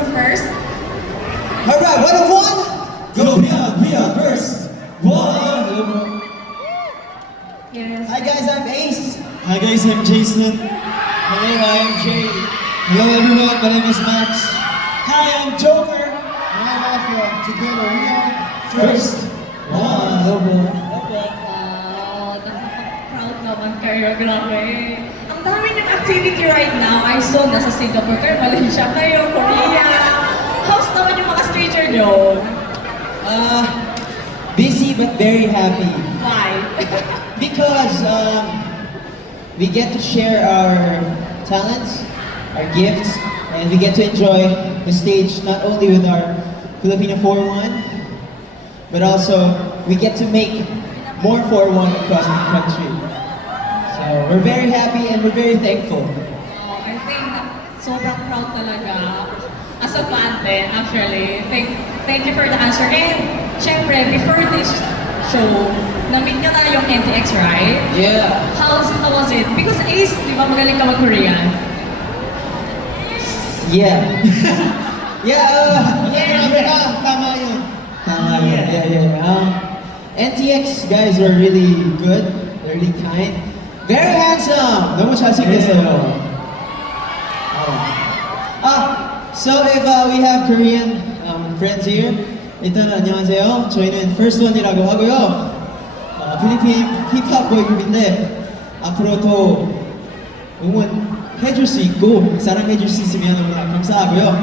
go first? Alright, 1 of 1. Go beyond first. 1. Yes. Hi guys, I'm Ace. Hi guys, I'm Jason. Hello, I'm Jay. Hello everyone, my name is Max. Hi, I'm Joker. And I'm Afro. Together we are First. 1. Wow, nakaka-proud naman kayo. Grabe. Ang dami ng activity right now. I saw nasa Singapore kayo, Malaysia kayo, Korea. How's naman yung mga stranger nyo? Busy but very happy. Why? Because we get to share our talents, our gifts, and we get to enjoy the stage not only with our Filipino 4-1, but also we get to make more 4-1 across the country. So we're very happy and we're very thankful. I think sobrang proud talaga. As a fan din, actually. Thank you for the answer. And, syempre, before this show, na-meet nyo na yung NTX, right? Yeah. How was it? Because Ace, di ba magaling ka mag-Korean? Yeah. Tama yun. NTX guys were really good, really kind, very handsome. 너무 잘생겼어요. So if we have Korean friends here, 일단 안녕하세요. 저희는 First One이라고 하고요. 필리핀 힙합 보이그룹인데 앞으로도 응원해줄 수 있고 사랑해줄 수 있으면 너무나 감사하고요.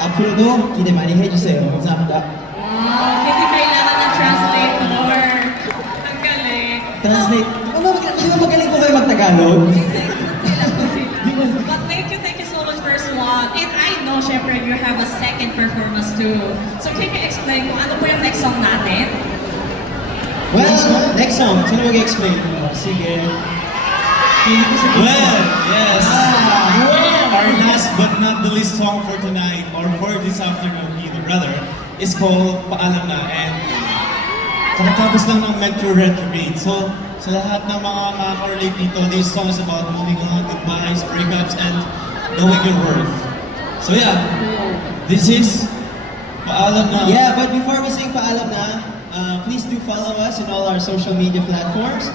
앞으로도 기대 많이 해주세요. 감사합니다. Wow, hindi kailangan ng translator. Ang galing. Translate. Di ba magaling ko kayo mag-Tagalog? But thank you so much, First One. And I know, syempre, you have a second performance too. So can you explain kung ano po yung next song natin? Well, next song. Sino mag-explain? Sige. Well, yes. Our last but not the least song for tonight, or for this afternoon either, rather, is called Paalam Na. And katatapos lang ng Metro Retrograde. So, sa lahat ng mga makaka-relate dito, this song is about moving on, goodbyes, breakups, and knowing your worth. So yeah, this is Paalam Na. Yeah, but before we sing Paalam Na, please do follow us in all our social media platforms.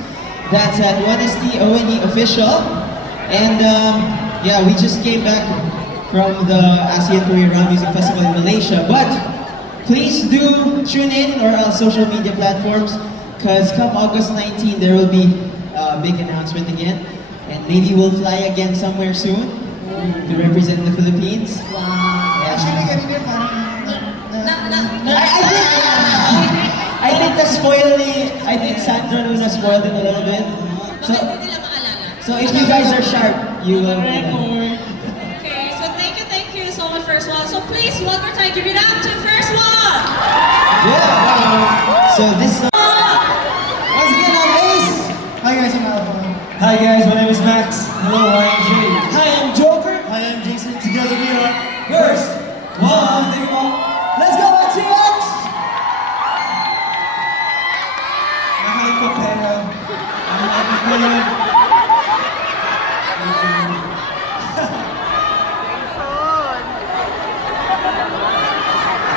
That's at 1ST Official. And yeah, we just came back from the ASEAN Korea Round Music Festival in Malaysia. But please do tune in on our social media platforms, because come August 19, there will be a big announcement again. And maybe we'll fly again somewhere soon to represent the Philippines. Wow. Yeah. Na, I think I think Sandra Luna spoiled it a little bit. bakit hindi nila maalala? So if you guys are sharp, you will. Okay, so thank you so much, First One. So please, one more time, give it up to First One! Yeah. So this song. Once again, I'm Ace. Hi guys, I'm Alpha. Hi guys, my name is Max. Hello, I'm Jay. Hi, I'm Joker. Hi, I'm Jason. Together we are First One. Let's go, NTX. Mahal ko pera. Mahal ko pera.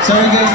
Sorry guys,